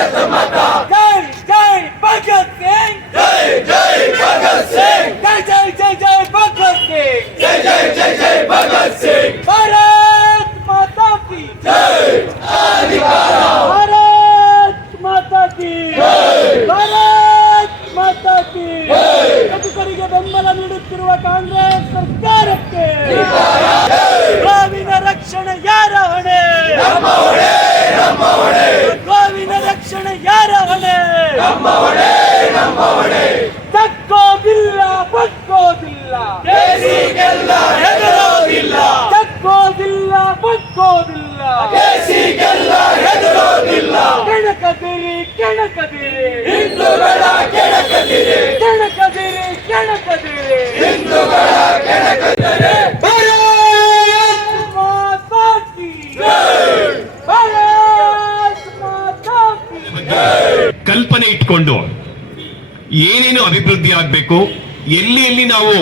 Get them a dog! ಕೇಸಿಗೆಲ್ಲ ಹೆದರೋದಿಲ್ಲ. ಕೆಣಕದಿರಿ ಕೆಣಕದಿರಿ. ಹಿಂದೂಗಳ ಕೆಣಕದಿರಿ. ಕೆಣಕದಿರಿ ಕೆಣಕದಿರಿ. ಹಿಂದೂಗಳ ಕೆಣಕದಿರಿ. ಕಲ್ಪನೆ ಇಟ್ಕೊಂಡು ಏನೇನು ಅಭಿವೃದ್ಧಿ ಆಗಬೇಕು ಎಲ್ಲಿ ಎಲ್ಲಿ ನಾವು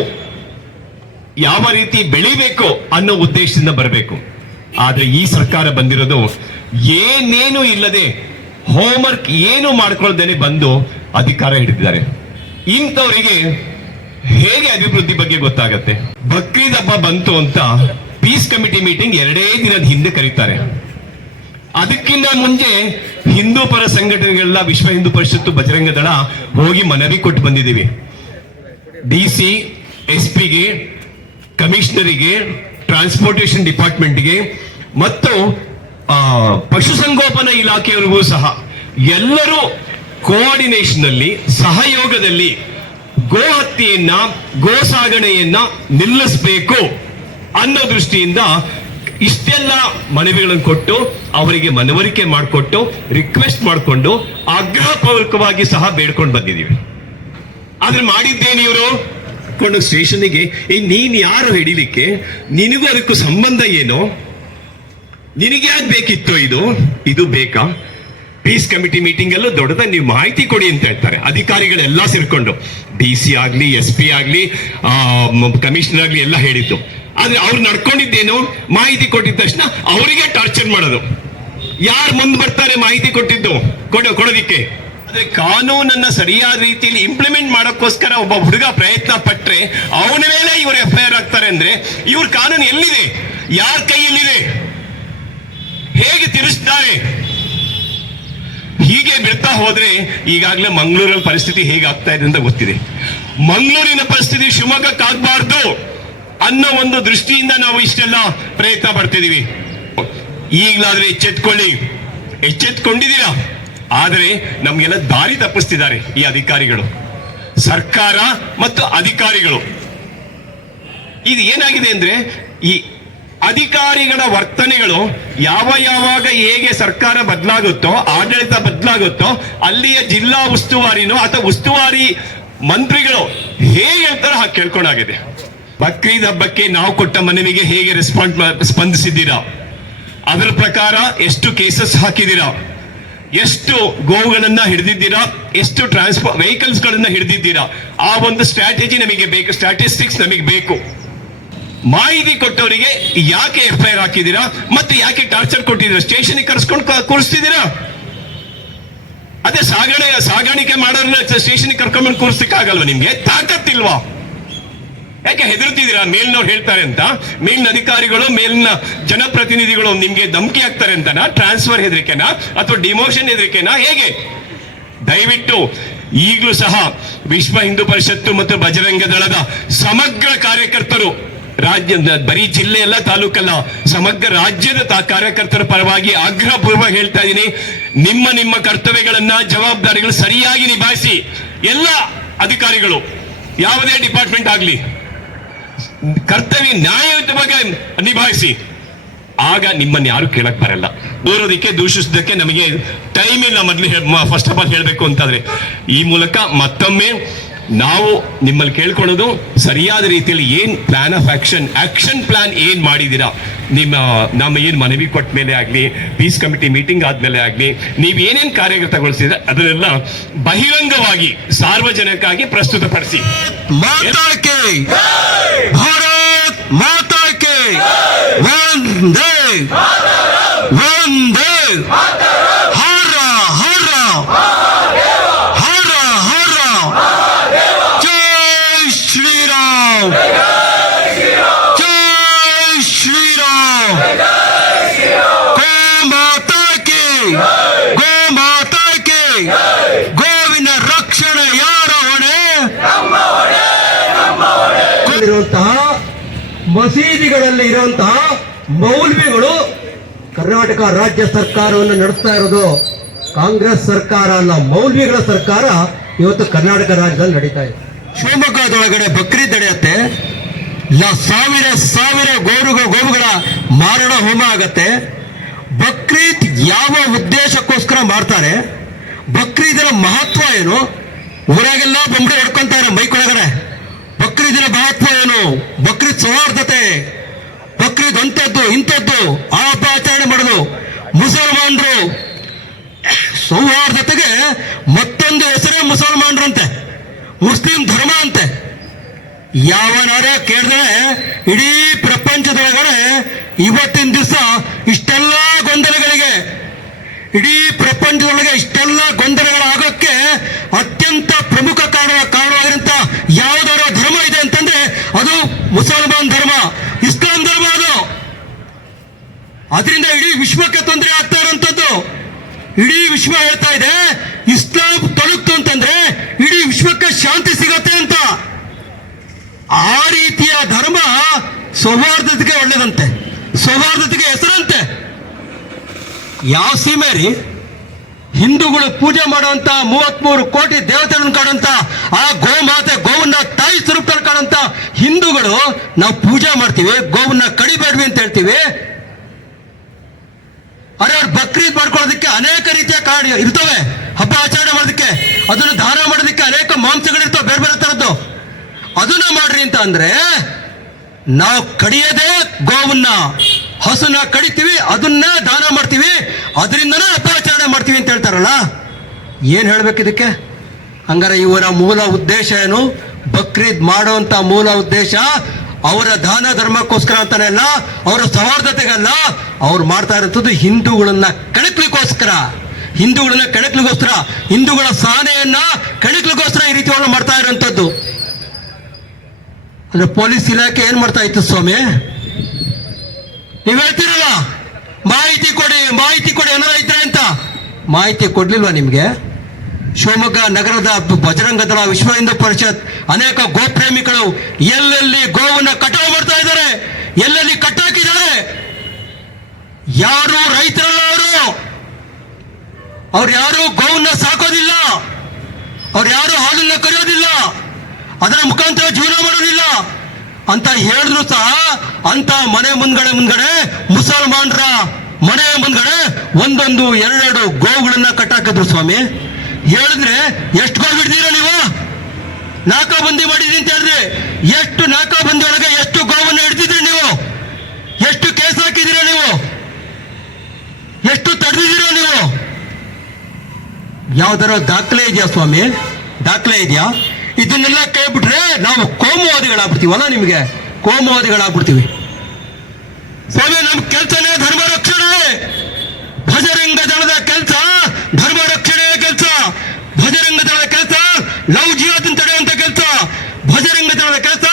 ಯಾವ ರೀತಿ ಬೆಳಿಬೇಕು ಅನ್ನೋ ಉದ್ದೇಶದಿಂದ ಬರಬೇಕು. ಆದ್ರೆ ಈ ಸರ್ಕಾರ ಬಂದಿರೋದು ಏನೇನು ಇಲ್ಲದೆ ಹೋಮ್ವರ್ಕ್ ಏನು ಮಾಡ್ಕೊಳ್ದೇನೆ ಬಂದು ಅಧಿಕಾರ ಹಿಡಿದಿದ್ದಾರೆ. ಇಂಥವರಿಗೆ ಹೇಗೆ ಅಭಿವೃದ್ಧಿ ಬಗ್ಗೆ ಗೊತ್ತಾಗತ್ತೆ? ಬಕ್ರೀದ್ ಹಬ್ಬ ಬಂತು ಅಂತ ಪೀಸ್ ಕಮಿಟಿ ಮೀಟಿಂಗ್ ಎರಡೇ ದಿನದ ಹಿಂದೆ ಕರೀತಾರೆ. ಅದಕ್ಕಿಂತ ಮುಂಚೆ ಹಿಂದೂ ಪರ ಸಂಘಟನೆಗಳೆಲ್ಲ ವಿಶ್ವ ಹಿಂದೂ ಪರಿಷತ್ತು ಬಜರಂಗ ದಳ ಹೋಗಿ ಮನವಿ ಕೊಟ್ಟು ಬಂದಿದ್ದೀವಿ. ಡಿ ಸಿ, ಎಸ್ ಪಿಗೆ ಕಮಿಷನರಿಗೆ ಟ್ರಾನ್ಸ್ಪೋರ್ಟೇಷನ್ ಡಿಪಾರ್ಟ್ಮೆಂಟ್ಗೆ ಮತ್ತು ಪಶುಸಂಗೋಪನಾ ಇಲಾಖೆಯವರಿಗೂ ಸಹ ಎಲ್ಲರೂ ಕೋಆರ್ಡಿನೇಷನ್ ಅಲ್ಲಿ, ಸಹಯೋಗದಲ್ಲಿ ಗೋ ಹತ್ಯೆಯನ್ನ, ಗೋ ಸಾಗಣೆಯನ್ನ ನಿಲ್ಲಿಸಬೇಕು ಅನ್ನೋ ದೃಷ್ಟಿಯಿಂದ ಇಷ್ಟೆಲ್ಲ ಮನವಿಗಳನ್ನು ಕೊಟ್ಟು, ಅವರಿಗೆ ಮನವರಿಕೆ ಮಾಡಿಕೊಟ್ಟು ರಿಕ್ವೆಸ್ಟ್ ಮಾಡಿಕೊಂಡು, ಆಗ್ರಹಪೂರ್ವಕವಾಗಿ ಸಹ ಬೇಡ್ಕೊಂಡು ಬಂದಿದ್ದೀವಿ. ಆದ್ರೆ ಮಾಡಿದ್ದೇನೆ ಇವರು? ಕೊಂಡು ಸ್ಟೇಷನ್ಗೆ ಏ, ನೀನ್ ಯಾರು ಹಿಡಿಲಿಕ್ಕೆ? ನಿನಗೂ ಅದಕ್ಕೂ ಸಂಬಂಧ ಏನು? ನಿನಗೆ ಯಾಕೆ ಬೇಕಿತ್ತು ಇದು? ಇದು ಬೇಕಾ? ಪೀಸ್ ಕಮಿಟಿ ಮೀಟಿಂಗ್ ಅಲ್ಲೂ ದೊಡ್ಡದ, ನೀವು ಮಾಹಿತಿ ಕೊಡಿ ಅಂತ ಹೇಳ್ತಾರೆ. ಅಧಿಕಾರಿಗಳೆಲ್ಲ ಸೇರ್ಕೊಂಡು. ಡಿ ಸಿ ಆಗ್ಲಿ, ಎಸ್ ಪಿ ಆಗ್ಲಿ ಕಮಿಷನರ್ ಆಗ್ಲಿ ಎಲ್ಲ ಹೇಳಿದ್ದು. ಆದ್ರೆ ಅವ್ರು ನಡ್ಕೊಂಡಿದ್ದೇನು? ಮಾಹಿತಿ ಕೊಟ್ಟಿದ್ದ ತಕ್ಷಣ ಅವರಿಗೆ ಟಾರ್ಚರ್ ಮಾಡೋದು. ಯಾರು ಮುಂದೆ ಬರ್ತಾರೆ ಮಾಹಿತಿ ಕೊಟ್ಟಿದ್ದು? ಕೊಡೋ, ಕೊಡೋದಿಕ್ಕೆ. ಅದೇ ಕಾನೂನನ್ನ ಸರಿಯಾದ ರೀತಿಯಲ್ಲಿ ಇಂಪ್ಲಿಮೆಂಟ್ ಮಾಡೋಕ್ಕೋಸ್ಕರ ಒಬ್ಬ ಹುಡುಗ ಪ್ರಯತ್ನ ಪಟ್ರೆ ಅವನ ಮೇಲೆ ಇವರು ಎಫ್ ಐ ಆಗ್ತಾರೆ ಅಂದ್ರೆ ಇವ್ರ ಕಾನೂನು ಎಲ್ಲಿದೆ? ಯಾರ ಕೈಯಲ್ಲಿದೆ? ಹೇಗೆ ತಿರುಸ್ತಾರೆ ಹೀಗೆ ಬಿಡ್ತಾ ಹೋದ್ರೆ ಈಗಾಗಲೇ ಮಂಗಳೂರಲ್ಲಿ ಪರಿಸ್ಥಿತಿ ಹೇಗಾಗ್ತಾ ಇದೆ ಅಂತ ಗೊತ್ತಿದೆ. ಮಂಗಳೂರಿನ ಪರಿಸ್ಥಿತಿ ಶಿವಮೊಗ್ಗಕ್ಕಾಗಬಾರ್ದು ಅನ್ನೋ ಒಂದು ದೃಷ್ಟಿಯಿಂದ ನಾವು ಇಷ್ಟೆಲ್ಲ ಪ್ರಯತ್ನ ಪಡ್ತಿದೀವಿ ಈಗಲಾದ್ರೆ ಎಚ್ಚೆತ್ಕೊಳ್ಳಿ. ಎಚ್ಚೆತ್ಕೊಂಡಿದ್ದೀರಾ? ಆದರೆ ನಮಗೆಲ್ಲ ದಾರಿ ತಪ್ಪಿಸ್ತಿದ್ದಾರೆ ಈ ಅಧಿಕಾರಿಗಳು. ಸರ್ಕಾರ ಮತ್ತು ಅಧಿಕಾರಿಗಳು. ಇದು ಏನಾಗಿದೆ ಅಂದ್ರೆ ಈ ಅಧಿಕಾರಿಗಳ ವರ್ತನೆಗಳು ಯಾವ ಯಾವಾಗ ಹೇಗೆ ಸರ್ಕಾರ ಬದಲಾಗುತ್ತೋ, ಆಡಳಿತ ಬದಲಾಗುತ್ತೋ, ಅಲ್ಲಿಯ ಜಿಲ್ಲಾ ಉಸ್ತುವಾರಿನೋ ಅಥವಾ ಉಸ್ತುವಾರಿ ಮಂತ್ರಿಗಳು ಹೇಗೆ ಹೇಳ್ತಾರೋ ಹಾಗೆ ಕೇಳ್ಕೊಂಡಾಗಿದೆ. ಬಕ್ರೀದ್ ಹಬ್ಬಕ್ಕೆ ನಾವು ಕೊಟ್ಟ ಮನವಿಗೆ ಹೇಗೆ ರೆಸ್ಪಾಂಡ್ ಸ್ಪಂದಿಸಿದ್ದೀರಾ? ಅದರ ಪ್ರಕಾರ ಎಷ್ಟು ಕೇಸಸ್ ಹಾಕಿದ್ದೀರಾ? ಎಷ್ಟು ಗೋವುಗಳನ್ನ ಹಿಡಿದಿದ್ದೀರಾ, ಎಷ್ಟು ಟ್ರಾನ್ಸ್ಪೋ ವೆಹಿಕಲ್ಸ್ ಗಳನ್ನ ಹಿಡಿದಿದ್ದೀರಾ, ಆ ಒಂದು ಸ್ಟ್ರಾಟಜಿ ನಮಗೆ ಬೇಕು ಸ್ಟಾಟಿಸ್ಟಿಕ್ಸ್ ನಮಗೆ ಬೇಕು. ಮಾಹಿತಿ ಕೊಟ್ಟವರಿಗೆ ಯಾಕೆ ಎಫ್ ಐ ಹಾಕಿದ್ದೀರಾ, ಮತ್ತೆ ಯಾಕೆ ಟಾರ್ಚರ್ ಕೊಟ್ಟಿದ್ದೀರಾ ಸ್ಟೇಷನ್ ಕರ್ಸ್ಕೊಂಡು ಕೂರಿಸ್ತಿದ್ದೀರಾ? ಅದೇ ಸಾಗಣೆ, ಸಾಗಾಣಿಕೆ ಮಾಡೋರ್ನ ಸ್ಟೇಷನ್ ಕರ್ಕೊಂಡ್ಬಂದು ಕೂರಿಸಕ್ಕಾಗಲ್ವಾ ನಿಮ್ಗೆ? ತಾಕತ್ತಿಲ್ವಾ? ಯಾಕೆ ಹೆದರ್ತಿದ್ದೀರಾ ಮೇಲ್ನವ್ರು ಹೇಳ್ತಾರೆ ಅಂತ. ಮೇಲಿನ ಅಧಿಕಾರಿಗಳು, ಮೇಲಿನ ಜನಪ್ರತಿನಿಧಿಗಳು ನಿಮ್ಗೆ ಧಮಕಿ ಆಗ್ತಾರೆ ಅಂತನಾ? ಟ್ರಾನ್ಸ್ಫರ್ ಹೆದರಿಕೆನಾ? ಅಥವಾ ಡಿಮೋಷನ್ ಹೆದರಿಕೆನಾ? ಹೇಗೆ? ದಯವಿಟ್ಟು ಈಗಲೂ ಸಹ ವಿಶ್ವ ಹಿಂದೂ ಪರಿಷತ್ತು ಮತ್ತು ಬಜರಂಗ ದಳದ ಸಮಗ್ರ ಕಾರ್ಯಕರ್ತರು, ರಾಜ್ಯ, ಬರೀ ಜಿಲ್ಲೆ ಅಲ್ಲ, ತಾಲೂಕಲ್ಲ, ಸಮಗ್ರ ರಾಜ್ಯದ ಕಾರ್ಯಕರ್ತರ ಪರವಾಗಿ ಆಗ್ರಹಪೂರ್ವ ಹೇಳ್ತಾ ಇದ್ದೀನಿ. ನಿಮ್ಮ ನಿಮ್ಮ ಕರ್ತವ್ಯಗಳನ್ನ, ಜವಾಬ್ದಾರಿಗಳು ಸರಿಯಾಗಿ ನಿಭಾಯಿಸಿ ಎಲ್ಲ ಅಧಿಕಾರಿಗಳು, ಯಾವುದೇ ಡಿಪಾರ್ಟ್ಮೆಂಟ್ ಆಗಲಿ. ಕರ್ತವ್ಯ ನ್ಯಾಯಯುತವಾಗಿ ನಿಭಾಯಿಸಿ. ಆಗ ನಿಮ್ಮನ್ನ ಯಾರು ಕೇಳಕ್ ಬರಲ್ಲ. ದೂರೋದಕ್ಕೆ ದೂಷಿಸೋದಕ್ಕೆ ನಮಗೆ ಟೈಮ್ ಇಲ್ಲ ಮೊದಲು ಫಸ್ಟ್ ಆಫ್ ಆಲ್ ಹೇಳಬೇಕು ಅಂತಂದ್ರೆ. ಈ ಮೂಲಕ ಮತ್ತೊಮ್ಮೆ ನಾವು ನಿಮ್ಮಲ್ಲಿ ಕೇಳ್ಕೊಳ್ಳೋದು ಸರಿಯಾದ ರೀತಿಯಲ್ಲಿ ಏನ್ plan of action action plan ಏನ್ ಮಾಡಿದ್ದೀರಾ? ನಿಮ್ಮ ನಮ್ಮ ಏನ್ ಮನವಿ ಕೊಟ್ಟ ಮೇಲೆ ಆಗ್ಲಿ ಪೀಸ್ ಕಮಿಟಿ ಮೀಟಿಂಗ್ ಆದ್ಮೇಲೆ ಆಗ್ಲಿ ನೀವ್ ಏನೇನ್ ಕಾರ್ಯಗತಗೊಳಿಸಿದ್ರೆ ಅದನ್ನೆಲ್ಲ ಬಹಿರಂಗವಾಗಿ ಸಾರ್ವಜನಿಕವಾಗಿ ಪ್ರಸ್ತುತಪಡಿಸಿ. ಒಂದೇ ಮಸೀದಿಗಳಲ್ಲಿ ಇರುವಂತಹ ಮೌಲ್ವಿಗಳು ಕರ್ನಾಟಕ ರಾಜ್ಯ ಸರ್ಕಾರವನ್ನು ನಡೆಸ್ತಾ ಇರೋದು. ಕಾಂಗ್ರೆಸ್ ಸರ್ಕಾರ ಅಲ್ಲ, ಮೌಲ್ವಿಗಳ ಸರ್ಕಾರ ಇವತ್ತು ಕರ್ನಾಟಕ ರಾಜ್ಯದಲ್ಲಿ ನಡೀತಾ ಇದೆ. ಶಿವಮೊಗ್ಗದೊಳಗಡೆ ಬಕ್ರೀದ್ ಇಲ್ಲ, ಸಾವಿರ ಸಾವಿರ ಗೋರುಗ ಗೋವುಗಳ ಮಾರಣ ಹೋಮ ಆಗತ್ತೆ. ಬಕ್ರೀದ್ ಯಾವ ಉದ್ದೇಶಕ್ಕೋಸ್ಕರ ಮಾಡ್ತಾರೆ? ಬಕ್ರೀದಿನ ಮಹತ್ವ ಏನು? ಊರಾಗೆಲ್ಲ ಬೊಂಬೆ ಹೊಡ್ಕೊಂತಾರೆ ಮೈಕೊಳಗಡೆ. ಬಕ್ರೀದಿನ ಮಹತ್ವ ಏನು? ಬಕ್ರೀದ್ ಸೌಹಾರ್ದತೆ. ಬಕ್ರೀದ್ ಅಂಥದ್ದು, ಇಂಥದ್ದು ಆ ಆಚರಣೆ ಮಾಡೋದು. ಮುಸಲ್ಮಾನರು ಸೌಹಾರ್ದತೆಗೆ ಮತ್ತೊಂದು ಹೆಸರೇ ಮುಸಲ್ಮಾನರಂತೆ ಮುಸ್ಲಿಂ ಧರ್ಮ ಅಂತೆ. ಯಾವನಾರ ಕೇಳಿದ್ರೆ ಇಡೀ ಪ್ರಪಂಚದೊಳಗಡೆ ಇವತ್ತಿನ ದಿವಸ ಇಷ್ಟೆಲ್ಲ ಗೊಂದಲಗಳಿಗೆ, ಇಡೀ ಪ್ರಪಂಚದೊಳಗೆ ಇಷ್ಟೆಲ್ಲ ಗೊಂದಲಗಳಾಗೋಕ್ಕೆ ಅತ್ಯಂತ ಪ್ರಮುಖ ಕಾರಣ ಕಾರಣವಾಗಿರಂತ ಯಾವುದಾರ ಧರ್ಮ ಇದೆ ಅಂತಂದ್ರೆ ಅದು ಮುಸಲ್ಮಾನ್ ಧರ್ಮ, ಇಸ್ಲಾಂ ಧರ್ಮ ಅದು. ಅದರಿಂದ ಇಡೀ ವಿಶ್ವಕ್ಕೆ ತೊಂದರೆ ಆಗ್ತಾ ಇರೋಂಥದ್ದು ಇಡೀ ವಿಶ್ವ ಹೇಳ್ತಾ ಇದೆ, ಇಸ್ಲಾಂ ತೊಲಗ್ತು ಅಂತಂದ್ರೆ ಇಡೀ ವಿಶ್ವಕ್ಕೆ ಶಾಂತಿ ಸಿಗತ್ತೆ ಅಂತ. ಆ ರೀತಿಯ ಧರ್ಮ ಸೌಹಾರ್ದತೆಗೆ ಒಳ್ಳೆದಂತೆ, ಸೌಹಾರ್ದತೆಗೆ ಹೆಸರಂತೆ. ಯಾವ ಸೀಮೆ ರೀ? ಹಿಂದೂಗಳು ಪೂಜೆ ಮಾಡುವಂತ ಮೂವತ್ಮೂರು ಕೋಟಿ ದೇವತೆಗಳನ್ನು ಕಾಣುವಂತ ಆ ಗೋಮಾತೆ, ಗೋವನ್ನ ತಾಯಿ ಸ್ವರೂಪದಲ್ಲಿ ಕಾಣುವಂತ ಹಿಂದೂಗಳು ನಾವು ಪೂಜೆ ಮಾಡ್ತೀವಿ, ಗೋವನ್ನ ಕಡಿಬೇಡ್ವಿ ಅಂತ ಹೇಳ್ತೀವಿ. ಅರೆ ಅವ್ರು ಬಕ್ರೀದ್ ಮಾಡ್ಕೊಳ್ಳೋದಕ್ಕೆ ಅನೇಕ ರೀತಿಯ ಕಾರಣ ಇರ್ತವೆ. ಹಬ್ಬ ಆಚರಣೆ ಮಾಡೋದಕ್ಕೆ, ಅದನ್ನು ದಾನ ಮಾಡೋದಕ್ಕೆ ಅನೇಕ ಮಾಂಸಗಳಿರ್ತವೆ, ಬೇರೆ ಬೇರೆ ತರದ್ದು ಅದನ್ನ ಮಾಡ್ರಿ ಅಂತ ಅಂದ್ರೆ, ನಾವು ಕಡಿಯದೆ ಗೋವನ್ನ, ಹಸುನ ಕಡಿತೀವಿ, ಅದನ್ನ ದಾನ ಮಾಡ್ತೀವಿ. ಅದರಿಂದನೇ ಹಬ್ಬ ಆಚರಣೆ ಏನ್ ಹೇಳ್ಬೇಕು ಇದಕ್ಕೆ? ಹಂಗಾರೆ ಇವರ ಮೂಲ ಉದ್ದೇಶ ಏನು? ಬಕ್ರೀದ್ ಮಾಡುವಂತ ಮೂಲ ಉದ್ದೇಶ ಅವರ ದಾನ ಧರ್ಮಕ್ಕೋಸ್ಕರ ಅಂತಾನೆ ಅಲ್ಲ, ಅವರ ಸೌಹಾರ್ದತೆಗಲ್ಲ. ಅವ್ರು ಮಾಡ್ತಾ ಇರೋದು ಹಿಂದೂಗಳನ್ನ ಕಣಕ್ಲಿಕ್ಕೋಸ್ಕರ ಹಿಂದೂಗಳನ್ನ ಕಣಕ್ಲಿಗೋಸ್ಕರ ಹಿಂದೂಗಳ ಸಹನೆಯನ್ನ ಕಣಕ್ಲಿಗೋಸ್ಕರ ಈ ರೀತಿ ಮಾಡ್ತಾ ಇರೋಂಥದ್ದು. ಅಂದ್ರೆ ಪೊಲೀಸ್ ಇಲಾಖೆ ಏನ್ ಮಾಡ್ತಾ ಇತ್ತು ಸ್ವಾಮಿ? ನೀವ್ ಹೇಳ್ತಿರಲ್ಲ, ಮಾಹಿತಿ ಕೊಡಿ ಮಾಹಿತಿ ಕೊಡಿ ಏನಾರ ಇದ್ರೆ ಅಂತ ಮಾಹಿತಿ ಕೊಡಲಿಲ್ವಾ ನಿಮಗೆ? ಶಿವಮೊಗ್ಗ ನಗರದ ಬಜರಂಗ ದಳ ವಿಶ್ವ ಹಿಂದೂ ಪರಿಷತ್ ಅನೇಕ ಗೋಪ್ರೇಮಿಗಳು ಎಲ್ಲೆಲ್ಲಿ ಗೋವನ್ನ ಕಟಾವು ಮಾಡ್ತಾ ಇದ್ದಾರೆ, ಎಲ್ಲೆಲ್ಲಿ ಕಟ್ಟಾಕಿದ್ದಾರೆ? ಯಾರು ರೈತರಲ್ಲ ಅವರು? ಅವ್ರು ಯಾರು ಗೋವನ್ನ ಸಾಕೋದಿಲ್ಲ ಅವ್ರು ಯಾರು ಹಾಲನ್ನ ಕರೆಯೋದಿಲ್ಲ ಅದರ ಮುಖಾಂತರ ಜೀವನ ಮಾಡೋದಿಲ್ಲ ಅಂತ ಹೇಳಿದ್ರು ಸಹ ಅಂತ ಮನೆ ಮುಂದ್ಗಡೆ ಮುಂದ್ಗಡೆ ಮುಸಲ್ಮಾನರ ಮನೆ ಮುಂದ್ಗಡೆ ಒಂದೊಂದು ಎರಡೆರಡು ಗೋವುಗಳನ್ನ ಕಟ್ಟಾಕಿದ್ರು ಸ್ವಾಮಿ. ಹೇಳಿದ್ರೆ ಎಷ್ಟು ಗೋವು ಬಿಡ್ತೀರ ನೀವು? ನಾಕಾಬಂದಿ ಮಾಡಿದ್ರಿ ಅಂತ ಹೇಳಿದ್ರಿ ಎಷ್ಟು ನಾಕಾಬಂದಿ ಒಳಗೆ ಎಷ್ಟು ಗೋವನ್ನು ಹಿಡ್ದಿದ್ರಿ ನೀವು? ಎಷ್ಟು ಕೇಸ್ ಹಾಕಿದಿರ ನೀವು? ಎಷ್ಟು ತಡೆದಿದ್ದೀರಾ ನೀವು? ಯಾವ್ದಾರ ದಾಖಲೆ ಇದೆಯಾ ಸ್ವಾಮಿ? ದಾಖಲೆ ಇದೆಯಾ? ಇದನ್ನೆಲ್ಲ ಕೇಳ್ಬಿಟ್ರೆ ನಾವು ಕೋಮುವಾದಿಗಳಾಗ್ಬಿಡ್ತೀವಲ್ಲ ನಿಮಗೆ? ಕೋಮುವಾದಿಗಳಾಗ್ಬಿಡ್ತೀವಿ. ಸ್ವಾಮಿ, ನಮ್ ಕೆಲಸನೇ ಧರ್ಮ ರಕ್ಷಣೆ. ಭಜರಂಗ ದಳದ ಕೆಲಸ, ಧರ್ಮ ರಕ್ಷಣೆಯ ಕೆಲಸ. ಭಜರಂಗ ದಳದ ಕೆಲಸ, ಲವ್ ಜಿಹಾದ್ ತಡೆಯುವಂತ ಕೆಲಸ. ಭಜರಂಗ ದಳದ ಕೆಲಸ,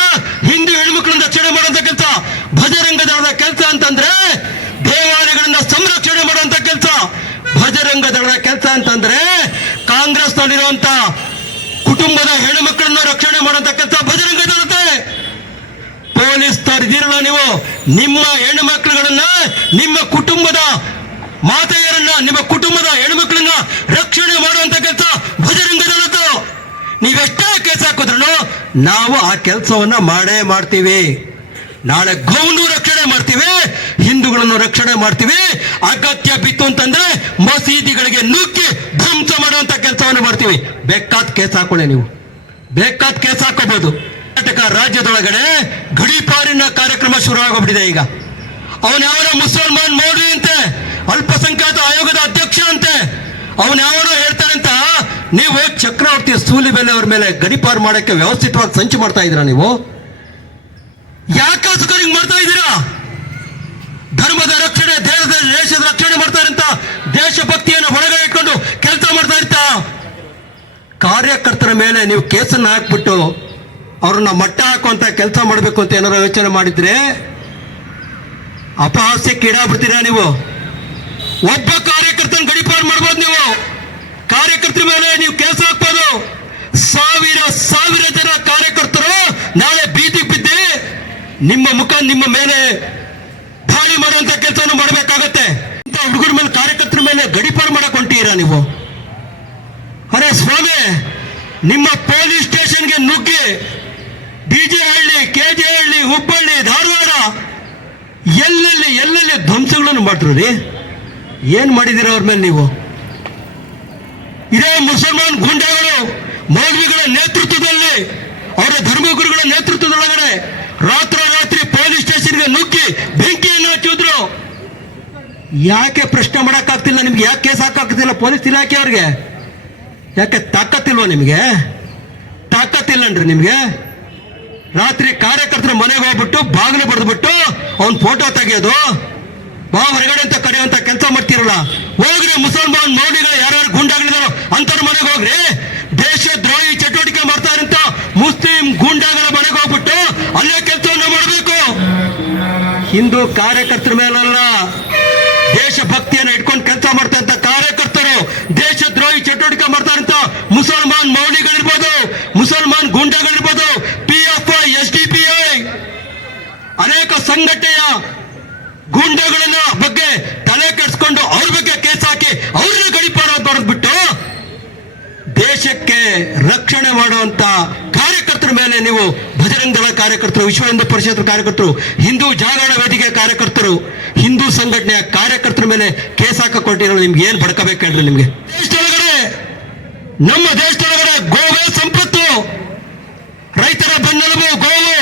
ಹಿಂದೂ ಹೆಣ್ಮಕ್ಳನ್ನ ರಕ್ಷಣೆ ಮಾಡುವಂತ ಕೆಲಸ. ಭಜರಂಗ ದಳದ ಕೆಲಸ ಅಂತಂದ್ರೆ ದೇವಾಲಯಗಳನ್ನ ಸಂರಕ್ಷಣೆ ಮಾಡುವಂತ ಕೆಲಸ. ಭಜರಂಗ ದಳದ ಕೆಲಸ ಅಂತಂದ್ರೆ ಕಾಂಗ್ರೆಸ್ ನಲ್ಲಿರುವಂತ ಕುಟುಂಬದ ಹೆಣ್ಣುಮಕ್ಕಳನ್ನು ರಕ್ಷಣೆ ಮಾಡುವಂತ ಕೆಲಸ ಭಜರಂಗ ದಳತೆ ಪೊಲೀಸ್ ತರದಿರಲ್ಲ ನೀವು. ನಿಮ್ಮ ಹೆಣ್ಣು ಮಕ್ಕಳುಗಳನ್ನ ನಿಮ್ಮ ಕುಟುಂಬದ ಮಾತೆಯರನ್ನ, ನಿಮ್ಮ ಕುಟುಂಬದ ಹೆಣ್ಮಕ್ಳನ್ನ ರಕ್ಷಣೆ ಮಾಡುವಂತ ಕೆಲಸ ಬಜರಂಗ ದಳದ್ದು ನೀವೆಷ್ಟೇ ಕೇಸ್ ಹಾಕಿದ್ರು ನಾವು ಆ ಕೆಲಸವನ್ನ ಮಾಡೇ ಮಾಡ್ತೀವಿ. ನಾಳೆ ಗೌನು ರಕ್ಷಣೆ ಮಾಡ್ತೀವಿ, ಹಿಂದೂಗಳನ್ನು ರಕ್ಷಣೆ ಮಾಡ್ತೀವಿ. ಅಗತ್ಯ ಬಿತ್ತು ಅಂತಂದ್ರೆ ಮಸೀದಿಗಳಿಗೆ ನುಗ್ಗಿ ಧ್ವಂಸ ಮಾಡುವಂತ ಕೆಲಸವನ್ನು ಮಾಡ್ತೀವಿ. ಬೇಕಾದ ಕೇಸ್ ಹಾಕೊಳ್ಳಿ ನೀವು. ಬೇಕಾದ ಕೇಸ್ ಹಾಕೋಬಹುದು ಕರ್ನಾಟಕ ರಾಜ್ಯದೊಳಗಡೆ ಗಡೀಪಾರಿನ ಕಾರ್ಯಕ್ರಮ ಶುರು ಆಗೋಗ್ಬಿಟ್ಟಿದೆ ಈಗ ಅವನ್ಯಾವನ ಮುಸಲ್ಮಾನ್ ಮೌಲ್ವಿ ಅಂತೆ ಅಲ್ಪಸಂಖ್ಯಾತ ಆಯೋಗದ ಅಧ್ಯಕ್ಷ ಅಂತೆ ಅವನ್ಯಾವನು ಯಾವನೋ ಹೇಳ್ತಾರಂತ, ನೀವು ಚಕ್ರವರ್ತಿ ಸೂಲಿಬೆಲೆ ಅವ್ರ ಮೇಲೆ ಗಡೀಪಾರು ಮಾಡಕ್ಕೆ ವ್ಯವಸ್ಥಿತವಾಗಿ ಸಂಚು ಮಾಡ್ತಾ ಇದ್ದೀರಾ ನೀವು? ಯಾಕೆ ಮಾಡ್ತಾ ಇದ್ದೀರಾ? ಧರ್ಮದ ರಕ್ಷಣೆ ದೇಶದ ದೇಶದ ರಕ್ಷಣೆ ಮಾಡ್ತಾರಂತ, ದೇಶಭಕ್ತಿಯನ್ನು ಒಳಗಡೆ ಇಟ್ಕೊಂಡು ಕೆಲಸ ಮಾಡ್ತಾ ಇರ್ತಾ? ಕಾರ್ಯಕರ್ತರ ಮೇಲೆ ನೀವು ಕೇಸನ್ನು ಹಾಕ್ಬಿಟ್ಟು ಅವ್ರನ್ನ ಮಟ್ಟ ಹಾಕುವಂತ ಕೆಲಸ ಮಾಡಬೇಕು ಅಂತ ಏನಾರ ಯೋಚನೆ ಮಾಡಿದ್ರೆ ಅಪಹಾಸ್ಯಕ್ಕೆ ಈಡಾಗ್ಬಿಡ್ತೀರಾ ನೀವು? ಒಬ್ಬ ಕಾರ್ಯಕರ್ತನ ಗಡಿಪಾರು ಮಾಡ್ಬೋದು ನೀವು. ಕಾರ್ಯಕರ್ತರ ಮೇಲೆ ನೀವು ಕೆಲಸ ಹಾಕ್ಬೋದು. ಸಾವಿರ ಸಾವಿರ ಜನ ಕಾರ್ಯಕರ್ತರು ನಾಳೆ ಬೀದಿ ಬಿದ್ದಿ ನಿಮ್ಮ ಮುಖ ನಿಮ್ಮ ಮೇಲೆ ದಾಳಿ ಮಾಡುವಂತ ಕೆಲಸವನ್ನು ಮಾಡಬೇಕಾಗತ್ತೆ. ಇಂಥ ಹುಡುಗರ ಮೇಲೆ ಕಾರ್ಯಕರ್ತರ ಮೇಲೆ ಗಡಿಪಾರು ಮಾಡಕ್ ಹೊಂಟೀರಾ ನೀವು? ಅರೆ ಸ್ವಾಮಿ, ನಿಮ್ಮ ಪೊಲೀಸ್ ಸ್ಟೇಷನ್ಗೆ ನುಗ್ಗಿ ಬಿಜೆಹಳ್ಳಿ, ಕೆಜೆಹಳ್ಳಿ, ಹುಬ್ಬಳ್ಳಿ, ಧಾರವಾಡ ಎಲ್ಲೆಲ್ಲಿ ಎಲ್ಲೆಲ್ಲಿ ಧ್ವಂಸಗಳನ್ನು ಮಾಡ್ರು ರೀ? ಏನು ಮಾಡಿದಿರ ಅವ್ರ ಮೇಲೆ ನೀವು? ಇದೇ ಮುಸಲ್ಮಾನ್ ಗುಂಡಗಳು ಮೌಲ್ವಿಗಳ ನೇತೃತ್ವದಲ್ಲಿ, ಅವರ ಧರ್ಮಗುರುಗಳ ನೇತೃತ್ವದೊಳಗಡೆ ರಾತ್ರೋರಾತ್ರಿ ಪೊಲೀಸ್ ಸ್ಟೇಷನ್ಗೆ ನುಗ್ಗಿ ಬೆಂಕಿಯನ್ನು ಹಚ್ಚಿದ್ರು. ಯಾಕೆ ಪ್ರಶ್ನೆ ಮಾಡೋಕ್ಕಾಗ್ತಿಲ್ಲ ನಿಮ್ಗೆ? ಯಾಕೆ ಕೇಸ್ ಹಾಕಾಗ್ತಿಲ್ಲ ಪೊಲೀಸ್ ಇಲಾಖೆ ಅವ್ರಿಗೆ? ಯಾಕೆ ತಾಕತ್ತಿಲ್ವಾ ನಿಮಗೆ? ತಾಕತ್ತಿಲ್ಲನ್ರಿ ನಿಮಗೆ? ರಾತ್ರಿ ಕಾರ್ಯಕರ್ತರ ಮನೆಗೆ ಹೋಗ್ಬಿಟ್ಟು ಬಾಗಿಲು ಬಡ್ದ್ಬಿಟ್ಟು ಅವ್ನ್ ಫೋಟೋ ತೆಗೆಯೋದು. ಬಾ ಹೊರಗಡೆ ಅಂತ ಕರೆಯುವಂತ ಕೆಲಸ ಮಾಡ್ತಿರಲ್ಲ. ಹೋಗ್ರಿ ಮುಸಲ್ಮಾನ್ ಮೌಲ್ಯಗಳು ಯಾರ್ಯಾರು ಗುಂಡಾಗಳಿದಾರೋ ಅಂತರ ಮನೆಗೆ ಹೋಗ್ರಿ. ದೇಶ ದ್ರೋಹಿ ಚಟುವಟಿಕೆ ಮಾಡ್ತಾರಂತ ಮುಸ್ಲಿಂ ಗುಂಡಾಗಳ ಮನೆಗೆ ಹೋಗ್ಬಿಟ್ಟು ಅಲ್ಲೇ ಕೆಲಸವನ್ನ ಮಾಡಬೇಕು. ಹಿಂದೂ ಕಾರ್ಯಕರ್ತರ ಮೇಲಲ್ಲ, ದೇಶ ಇಟ್ಕೊಂಡು ಕೆಲಸ ಮಾಡ್ತಂತ ಕಾರ್ಯಕರ್ತರು ದೇಶ ದ್ರೋಹಿ ಚಟುವಟಿಕೆ ಮಾಡ್ತಾರಂತ ಮುಸಲ್ಮಾನ್ ಮೌಲ್ಯಗಳಿರ್ಬೋದು ಮುಸಲ್ಮಾನ್ ಗುಂಡಗಳಿರ್ಬೋದು P F I S D P I ಅನೇಕ ಸಂಘಟನೆಯ ಗುಂಡಗಳನ್ನ ಬಗ್ಗೆ ತಲೆ ಕೆಡಿಸ್ಕೊಂಡು ಅವ್ರ ಬಗ್ಗೆ ಕೇಸ್ ಹಾಕಿ ಅವ್ರನ್ನ ಗಡಿಪಾರ ಬರೆದ್ಬಿಟ್ಟು ದೇಶಕ್ಕೆ ರಕ್ಷಣೆ ಮಾಡುವಂತ ಕಾರ್ಯಕರ್ತರ ಮೇಲೆ ನೀವು ಭಜರಂಗ ದಳ ಕಾರ್ಯಕರ್ತರು ವಿಶ್ವ ಹಿಂದೂ ಪರಿಷತ್ ಕಾರ್ಯಕರ್ತರು, ಹಿಂದೂ ಜಾಗರಣ ವೇದಿಕೆ ಕಾರ್ಯಕರ್ತರು, ಹಿಂದೂ ಸಂಘಟನೆಯ ಕಾರ್ಯಕರ್ತರ ಮೇಲೆ ಕೇಸ್ ಹಾಕಿಕೊಟ್ಟಿರೋ ನಿಮ್ಗೆ ಏನ್ ಬಡ್ಕಬೇಕು ಹೇಳ್ರಿ ನಿಮ್ಗೆ? ದೇಶದೊಳಗಡೆ, ನಮ್ಮ ದೇಶದೊಳಗಡೆ ಗೋವೆ ಸಂಪತ್ತು, ರೈತರ ಬೆನ್ನೆಲುಬು, ಗೋವು,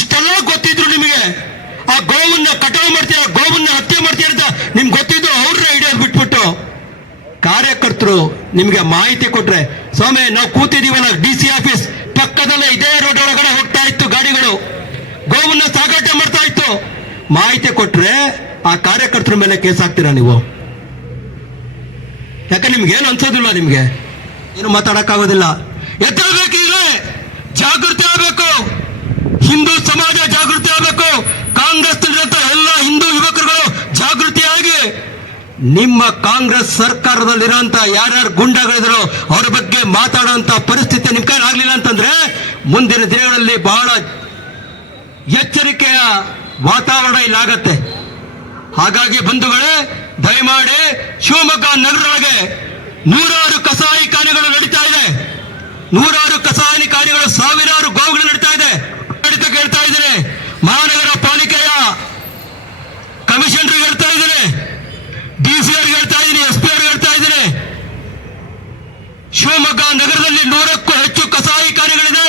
ಇಷ್ಟೆಲ್ಲ ಗೊತ್ತಿದ್ರು ನಿಮಗೆ. ಆ ಗೋವನ್ನ ಕಟಾವು ಮಾಡ್ತೀರಾ ಗೋವನ್ನ ಹತ್ಯೆ ಮಾಡ್ತೀರ ಅಂತ ನಿಮ್ಗೆ ಗೊತ್ತಿದ್ದು ಅವ್ರನ್ನ ಹಿಡಿಯೋದು ಬಿಟ್ಬಿಟ್ಟು ಕಾರ್ಯಕರ್ತರು ನಿಮಗೆ ಮಾಹಿತಿ ಕೊಟ್ರೆ, ಸ್ವಾಮಿ, ನಾವು ಕೂತಿದೀವಲ್ಲ ಡಿ ಸಿ ಆಫೀಸ್ ಪಕ್ಕದಲ್ಲೇ ಇದೇ ರೋಡ್ ಒಳಗಡೆ ಹೋಗ್ತಾ ಇತ್ತು ಗಾಡಿಗಳು. ಗೋವನ್ನ ಸಾಗಾಟ ಮಾಡ್ತಾ ಇತ್ತು. ಮಾಹಿತಿ ಕೊಟ್ರೆ ಆ ಕಾರ್ಯಕರ್ತರ ಮೇಲೆ ಕೇಸ್ ಹಾಕ್ತೀರಾ ನೀವು? ಯಾಕೆ ನಿಮ್ಗೆ ಏನು ಅನ್ಸೋದಿಲ್ಲ ನಿಮ್ಗೆ? ಏನು ಮಾತಾಡಕ್ಕಾಗೋದಿಲ್ಲ. ಎತ್ತಬೇಕು ಈಗ ಜಾಗೃತಿ ಆಗಬೇಕು. ಹಿಂದೂ ಸಮಾಜ ಜಾಗೃತಿ ಆಗಬೇಕು. ಕಾಂಗ್ರೆಸ್ ಎಲ್ಲ ಹಿಂದೂ ಯುವಕರುಗಳು ಜಾಗೃತಿಯಾಗಿ ನಿಮ್ಮ ಕಾಂಗ್ರೆಸ್ ಸರ್ಕಾರದಲ್ಲಿರೋಂಥ ಯಾರ್ಯಾರು ಗುಂಡಗಳಿದ್ರು ಅವ್ರ ಬಗ್ಗೆ ಮಾತಾಡುವಂತ ಪರಿಸ್ಥಿತಿ ನಿಮ್ ಕೈ ಆಗ್ಲಿಲ್ಲ ಅಂತಂದ್ರೆ ಮುಂದಿನ ದಿನಗಳಲ್ಲಿ ಬಹಳ ಎಚ್ಚರಿಕೆಯ ವಾತಾವರಣ ಇಲ್ಲಾಗತ್ತೆ. ಹಾಗಾಗಿ ಬಂಧುಗಳೇ, ದಯಮಾಡಿ ಶಿವಮೊಗ್ಗ ನಗರೊಳಗೆ ನೂರಾರು ಕಸಾಯಿ ಕಾರ್ಯಗಳು ನಡೀತಾ ಇದೆ. ನೂರಾರು ಕಸಾಯಿ ಕಾರ್ಯಗಳು ಸಾವಿರಾರು ಗೋವುಗಳು ನಡೀತಾ ಇದೆ. ಕೇಳ್ತಾ ಇದ್ದೇನೆ. ಮಹಾನಗರ ಪಾಲಿಕೆಯ ಕಮಿಷನರ್ ಹೇಳ್ತಾ ಇದ್ದೇನೆ. ಸಿ ಹೇಳ್ತಾ ಇದ್ದೀನಿ, ಎಸ್ ಪಿ ಹೇಳ್ತಾ ಇದ್ದೀನಿ. ಶಿವಮೊಗ್ಗ ನಗರದಲ್ಲಿ ನೂರಕ್ಕೂ ಹೆಚ್ಚು ಕಸಾಯಿ ಖಾನೆಗಳಿದೆ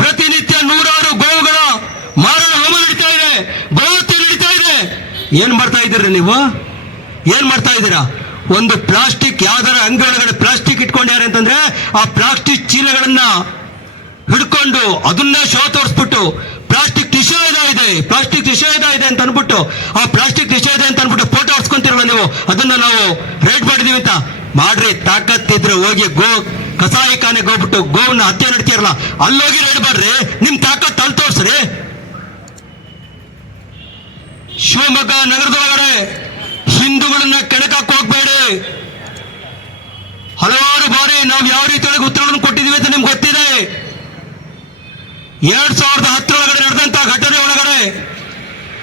ಪ್ರತಿನಿತ್ಯ ನೂರಾರು ಗೋವುಗಳ ಮಾರಣ ಹೋಮ ನಡೀತಾ ಇದೆ ಗೋಹತ್ಯೆ ನಡೀತಾ ಇದೆ. ಏನ್ ಮಾಡ್ತಾ ಇದ್ದೀರಿ ನೀವು? ಏನ್ ಮಾಡ್ತಾ ಇದ್ದೀರಾ? ಒಂದು ಪ್ಲಾಸ್ಟಿಕ್, ಯಾವ್ದಾರ ಅಂಗಡಿ ಒಳಗಡೆ ಪ್ಲಾಸ್ಟಿಕ್ ಇಟ್ಕೊಂಡ್ಯಾರ ಅಂತಂದ್ರೆ ಆ ಪ್ಲಾಸ್ಟಿಕ್ ಚೀಲಗಳನ್ನ ಹಿಡ್ಕೊಂಡು ಅದನ್ನ ಶೋ ತೋರಿಸ್ಬಿಟ್ಟು ಇದೆ, ಪ್ಲಾಸ್ಟಿಕ್ ನಿಷೇಧ ಇದೆ ಅಂತ ಅನ್ಬಿಟ್ಟು ಆ ಪ್ಲಾಸ್ಟಿಕ್ ನಿಷೇಧ ಅಂತ ಅನ್ಬಿಟ್ಟು ಫೋಟೋ ಹೊಡ್ಸ್ಕೊಂತಿರಲ್ಲ ನೀವು, ಅದನ್ನ ನಾವು ರೇಟ್ ಮಾಡಿದೀವಿ ಅಂತ. ಮಾಡ್ರಿ, ತಾಕತ್ತಿದ್ರೆ ಹೋಗಿ ಗೋ, ಕಸಾಯಿ ಖಾನೆಗೆ ಹೋಗ್ಬಿಟ್ಟು ಗೋವನ್ನ ಹತ್ಯೆ ನಡ್ತಿರಲ್ಲ ಅಲ್ಲೋಗಿ ರೇಟ್ ಮಾಡ್ರಿ, ನಿಮ್ ತಾಕತ್ ಅಲ್ಲಿ ತೋರ್ಸ್ರಿ. ಶಿವಮೊಗ್ಗ ನಗರದೊಳಗಡೆ ಹಿಂದೂಗಳನ್ನ ಕೆಣಕಕ್ಕೆ ಹೋಗ್ಬೇಡಿ. ಹಲವಾರು ಬಾರಿ ನಾವು ಯಾವ ರೀತಿಯೊಳಗೆ ಉತ್ತರಗಳನ್ನು ಕೊಟ್ಟಿದ್ದೀವಿ ಅಂತ ನಿಮ್ಗೆ ಗೊತ್ತಿದೆ. ಎರಡ್ ಸಾವಿರದ ಹತ್ತರೊಳಗಡೆ ನಡೆದಂತ ಘಟನೆ ಒಳಗಡೆ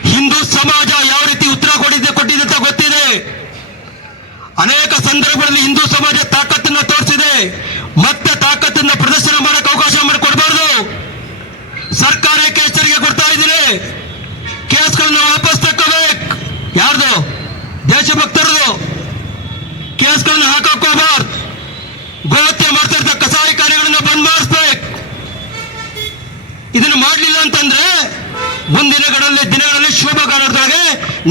ಹಿಂದೂ ಸಮಾಜ ಯಾವ ರೀತಿ ಉತ್ತರ ಕೊಟ್ಟಿದೆ ಕೊಟ್ಟಿದೆ ಅಂತ ಗೊತ್ತಿದೆ. ಅನೇಕ ಸಂದರ್ಭಗಳಲ್ಲಿ ಹಿಂದೂ ಸಮಾಜ ತಾಕತ್ತನ್ನ ತೋರಿಸಿದೆ. ಮತ್ತೆ ತಾಕತ್ತನ್ನ ಪ್ರದರ್ಶನ ಮಾಡಕ್ಕೆ ಅವಕಾಶ ಮಾಡಿಕೊಡ್ಬಾರ್ದು ಸರ್ಕಾರಕ್ಕೆ ಎಚ್ಚರಿಕೆ ಕೊಡ್ತಾ ಇದ್ದೀನಿ? ಕೇಸ್ಗಳನ್ನ ವಾಪಸ್ ತಕ್ಕೋಬೇಕು. ಯಾರ್ದು? ದೇಶಭಕ್ತರದು. ಕೇಸ್ಗಳನ್ನ ಹಾಕಕ್ ಹೋಗ್ಬಾರ್ದು. ಗೋಹತ್ಯೆ ಮಾಡ್ತಾ ಇರ್ತ ಕಸಾಯಿ ಕಾರ್ಯಗಳನ್ನ ಬಂದ್ ಮಾಡಿಸ್ಬೇಕು ಇದನ್ನು ಮಾಡಲಿಲ್ಲ ಅಂತಂದ್ರೆ ಮುಂದಿನಗಳಲ್ಲಿ ದಿನಗಳಲ್ಲಿ ಶೋಭಗಾನದೊಳಗೆ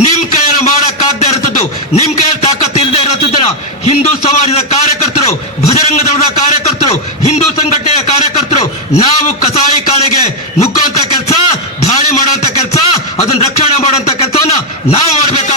ನಿಮ್ ಕೈಯಲ್ಲಿ ಮಾಡಕ್ಕಾಗದೆ ಇರ್ತದ್ದು ನಿಮ್ ಕೈಯಲ್ಲಿ ತಾಕತ್ತು ಇಲ್ಲದೆ ಇರುತ್ತದನ್ನ ಹಿಂದೂ ಸಮಾಜದ ಕಾರ್ಯಕರ್ತರು ಭಜರಂಗ ದಳದ ಕಾರ್ಯಕರ್ತರು, ಹಿಂದೂ ಸಂಘಟನೆಯ ಕಾರ್ಯಕರ್ತರು, ನಾವು ಕಸಾಯಿ ಕಾಲೆಗೆ ನುಗ್ಗುವಂತ ಕೆಲಸ, ದಾಳಿ ಮಾಡುವಂತ ಕೆಲಸ, ಅದನ್ನ ರಕ್ಷಣೆ ಮಾಡುವಂತ ಕೆಲಸವನ್ನ ನಾವು ಮಾಡ್ಬೇಕಾತ